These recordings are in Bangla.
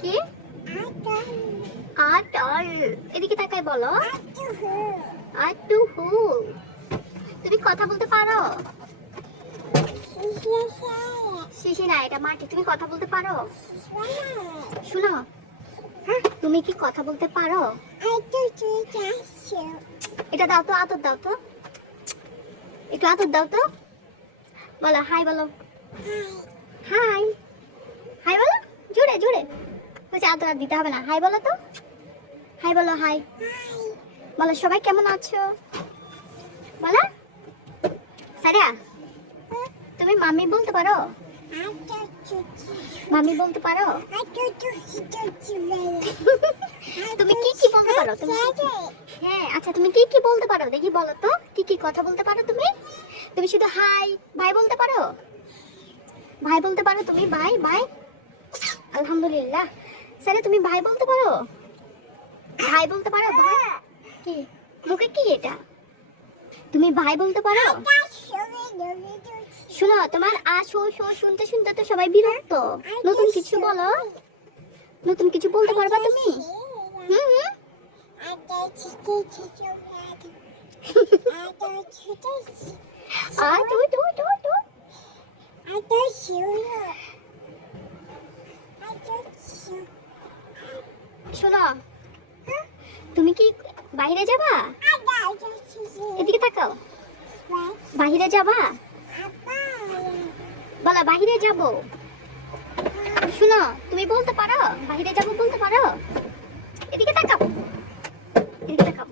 কি? আটল। এদিকে তাকায় বলো। আটুহু। তুমি কথা বলতে পারো? শিশি না, এটা মাটি। তুমি কথা বলতে পারো? শুনো, হ্যাঁ, তুমি কি কথা বলতে পারো? এটা দাও তো, আদর দাও তো, একটু আদর দাও তো। বলো হাই, বলো হাই। হাই বলো, জোরে জোরে। বলছে আদর আর দিতে হবে না, হাই বলো তো। হাই বলো, হাই বলো। সবাই কেমন আছো বলো। সারিয়া, তুমি মাম্মি বলতে পারো? মাম্মি বলতে পারো? তুমি কি কি বলতে পারো তুমি? হ্যাঁ, আচ্ছা, তুমি কি কি বলতে পারো দেখি, বলো তো। কি কি কথা বলতে পারো তুমি? তুমি শুধু হাই ভাই বলতে পারো? ভাই বলতে পারো তুমি? ভাই ভাই, আলহামদুলিল্লাহ। স্যার, তুমি ভাই বলতে পারো? ভাই বলতে পারো? ভাই কি মুখে কি এটা? তুমি ভাই বলতে পারো? শোনো, তোমার শো শো শুনতে শুনতে তো সবাই বিরক্ত। নতুন কিছু বলো, নতুন কিছু বলতে পারবা তুমি? হুম হুম। শোনো, তুমি কি বাইরে যাবা? এদিকে তাকাও। বাইরে যাবা? বলা বাইরে যাব। শোনো, তুমি বলতে পারো বাইরে যাব বলতে পারো? এদিকে তাকাও, এদিকে তাকাও।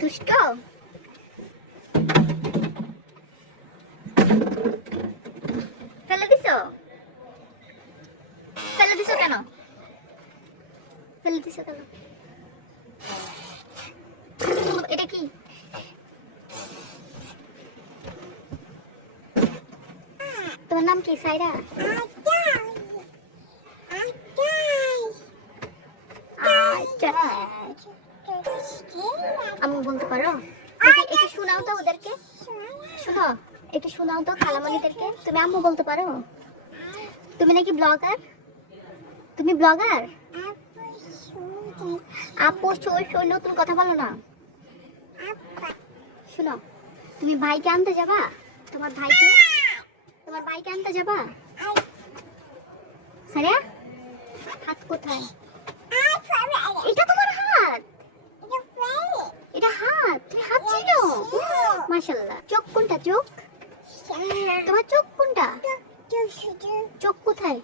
দুষ্ট। ফেলে দিছো? ফেলে দিছো কেন? ফেলে দিছো কেন? এটা কি? তোমার নাম কি? সাইরা? আমি বলতে পারো? একটু শোনাও তো ওদেরকে। শোনো, একটু শোনাও তো খালামণিদেরকে। তুমি আম্মু বলতে পারো? তুমি নাকি ব্লগার? তুমি ব্লগার? আপু শোর নতুন কথা বলো না। শোনো, তুমি ভাইকে আনতে যাবা? তোমার ভাইকে, তোমার ভাইকে আনতে যাবা? সারিয়া, হাত কোথায়? এটা তোমার হাত? এটা হাত? তুমি হাত চিনো? মাশাআল্লাহ। চোখ কোনটা? চোখ তোমার চোখ কোনটা? চোখ কোথায়?